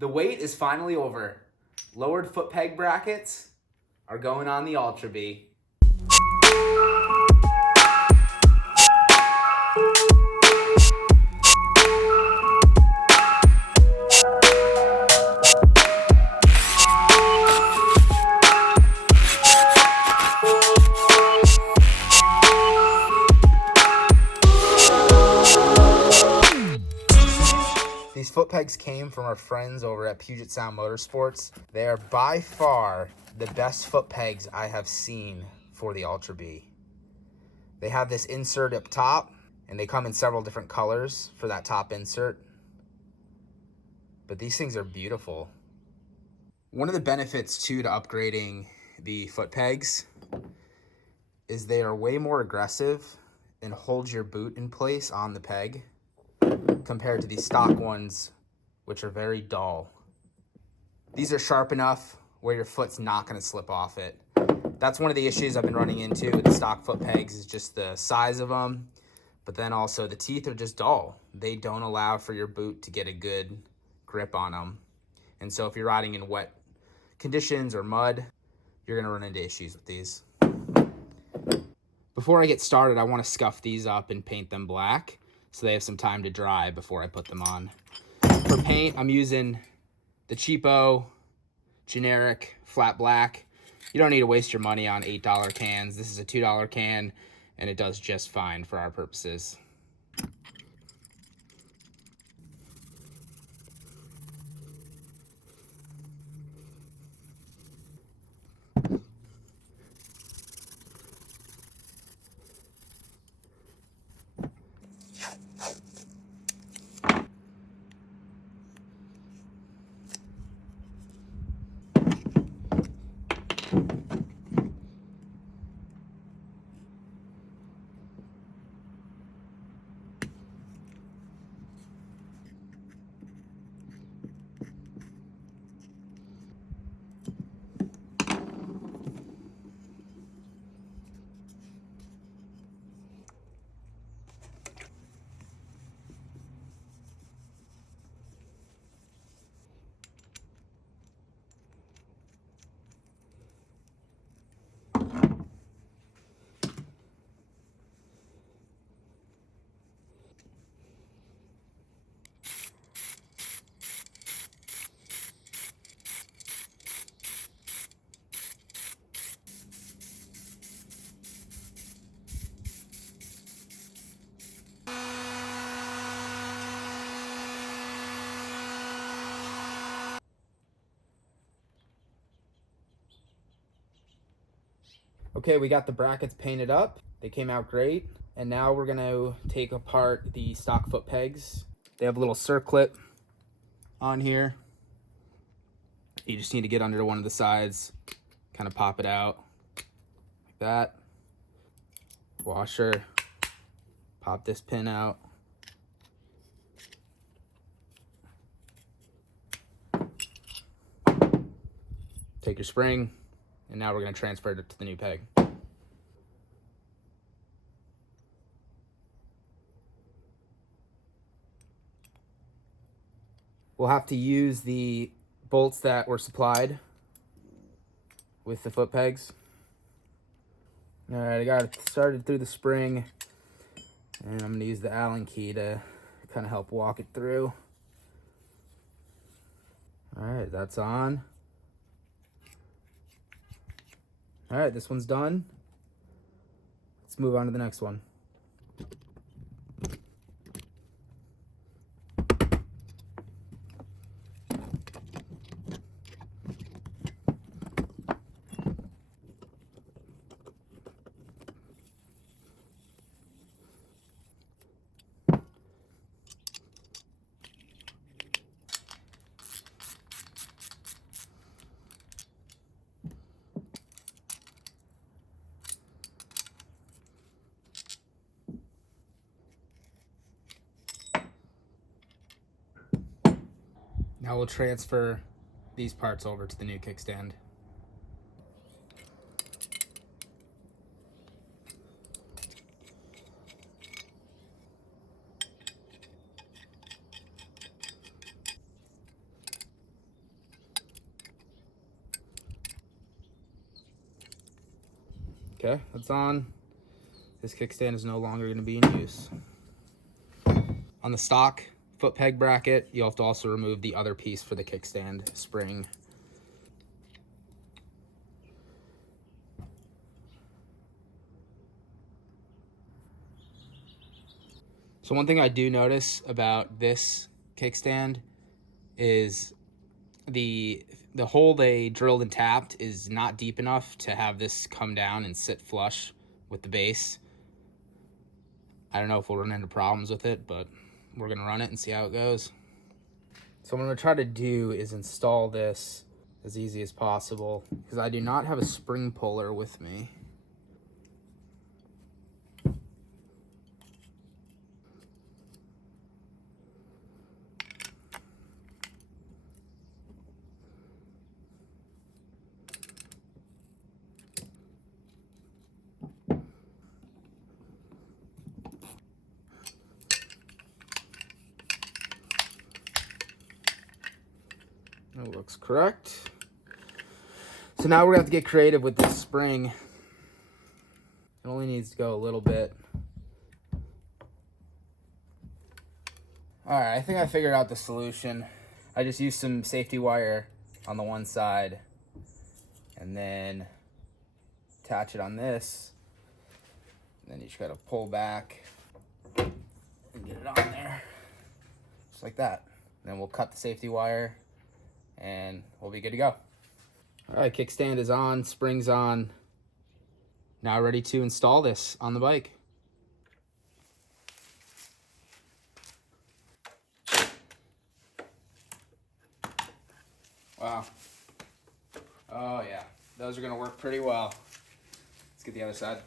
The wait is finally over. Lowered foot peg brackets are going on the Ultra Bee. These foot pegs came from our friends over at Puget Sound Motorsports. They are by far the best foot pegs I have seen for the Ultra Bee. They have this insert up top, and they come in several different colors for that top insert. But these things are beautiful. One of the benefits too to upgrading the foot pegs is they are way more aggressive and hold your boot in place on the peg compared to these stock ones, which are very dull. These are sharp enough where your foot's not going to slip off it. That's one of the issues I've been running into with the stock foot pegs, is just the size of them, but then also the teeth are just dull. They don't allow for your boot to get a good grip on them. And so if you're riding in wet conditions or mud, you're going to run into issues with these. Before I get started, I want to scuff these up and paint them black so they have some time to dry before I put them on. For paint, I'm using the cheapo, generic, flat black. You don't need to waste your money on $8 cans. This is a $2 can, and it does just fine for our purposes. Okay, we got the brackets painted up. They came out great. And now we're gonna take apart the stock foot pegs. They have a little circlip on here. You just need to get under one of the sides, kind of pop it out like that. Washer, pop this pin out. Take your spring, and now we're gonna transfer it to the new peg. We'll have to use the bolts that were supplied with the foot pegs. All right, I got it started through the spring, and I'm gonna use the Allen key to kind of help walk it through. All right, that's on. All right, this one's done. Let's move on to the next one. Now we'll transfer these parts over to the new kickstand. Okay, that's on. This kickstand is no longer going to be in use. On the stock foot peg bracket, you'll have to also remove the other piece for the kickstand spring. So one thing I do notice about this kickstand is the hole they drilled and tapped is not deep enough to have this come down and sit flush with the base. I don't know if we'll run into problems with it, but we're gonna run it and see how it goes. So what I'm gonna try to do is install this as easy as possible because I do not have a spring puller with me. That looks correct. So now we're gonna have to get creative with this spring. It only needs to go a little bit. All right, I think I figured out the solution. I just used some safety wire on the one side and then attach it on this. And then you just gotta pull back and get it on there, just like that. And then we'll cut the safety wire and we'll be good to go. All right, kickstand is on, spring's on. Now ready to install this on the bike. Wow. Oh yeah, those are gonna work pretty well. Let's get the other side.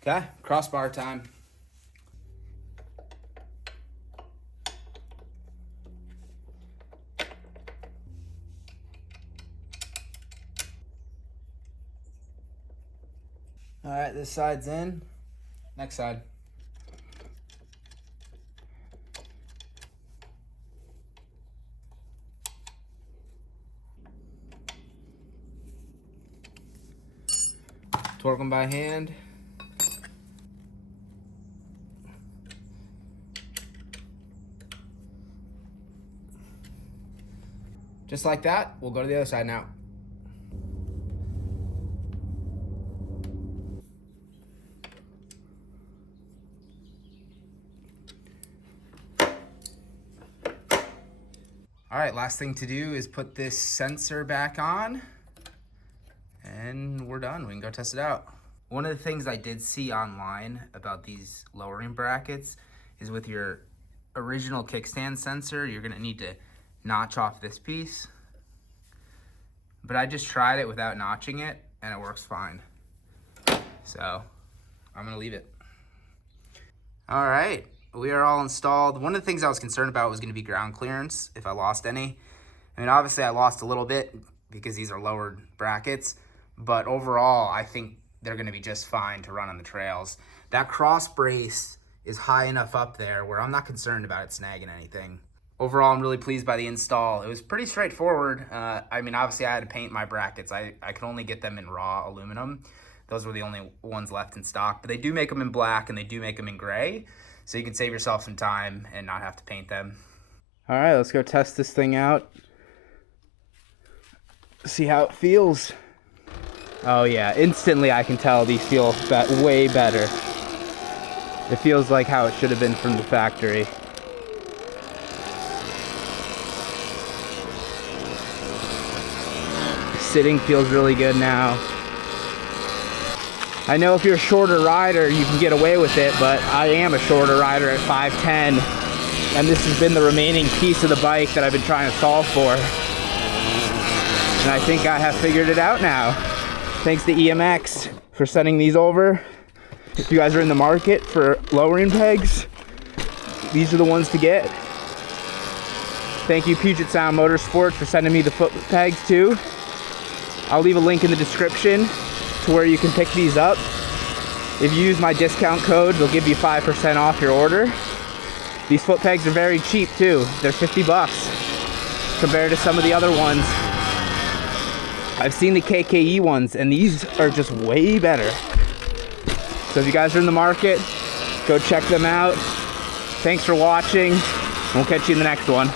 Okay, crossbar time. All right, this side's in. Next side. Torque them by hand. Just like that, we'll go to the other side now. All right, last thing to do is put this sensor back on and we're done. We can go test it out. One of the things I did see online about these lowering brackets is with your original kickstand sensor, you're gonna need to notch off this piece. But I just tried it without notching it and it works fine. So I'm gonna leave it. All right, we are all installed. One of the things I was concerned about was gonna be ground clearance if I lost any. I mean, obviously I lost a little bit because these are lowered brackets, but overall I think they're gonna be just fine to run on the trails. That cross brace is high enough up there where I'm not concerned about it snagging anything. Overall, I'm really pleased by the install. It was pretty straightforward. I mean, obviously I had to paint my brackets. I could only get them in raw aluminum. Those were the only ones left in stock, but they do make them in black and they do make them in gray. So you can save yourself some time and not have to paint them. All right, let's go test this thing out. See how it feels. Oh yeah, instantly I can tell these feel way better. It feels like how it should have been from the factory. Sitting feels really good now. I know if you're a shorter rider, you can get away with it, but I am a shorter rider at 5'10", and this has been the remaining piece of the bike that I've been trying to solve for. And I think I have figured it out now. Thanks to EMX for sending these over. If you guys are in the market for lowering pegs, these are the ones to get. Thank you Puget Sound Motorsports for sending me the foot pegs too. I'll leave a link in the description to where you can pick these up. If you use my discount code, they'll give you 5% off your order. These foot pegs are very cheap too. They're 50 bucks compared to some of the other ones. I've seen the KKE ones, and these are just way better. So if you guys are in the market, go check them out. Thanks for watching. We'll catch you in the next one.